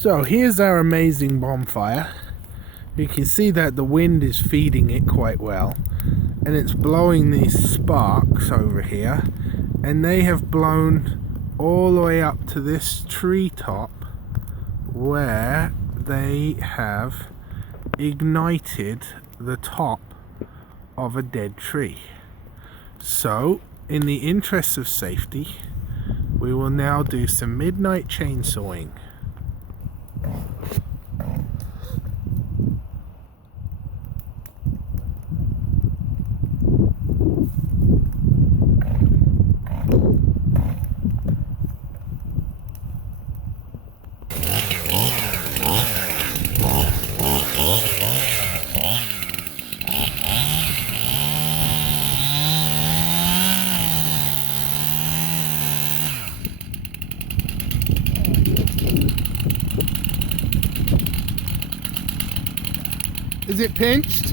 So here's our amazing bonfire. You can see that the wind is feeding it quite well, and it's blowing these sparks over here, and they have blown all the way up to this treetop where they have ignited the top of a dead tree. So in the interest of safety, we will now do some midnight chainsawing. Is it pinched?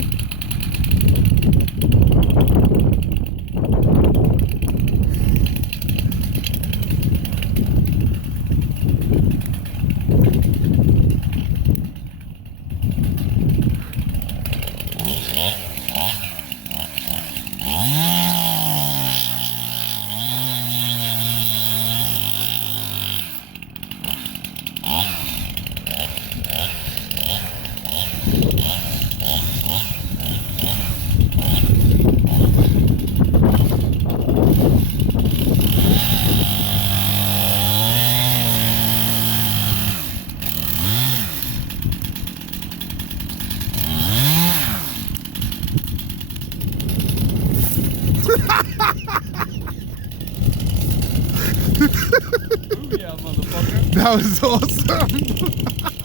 Ooh, yeah, motherfucker. That was awesome.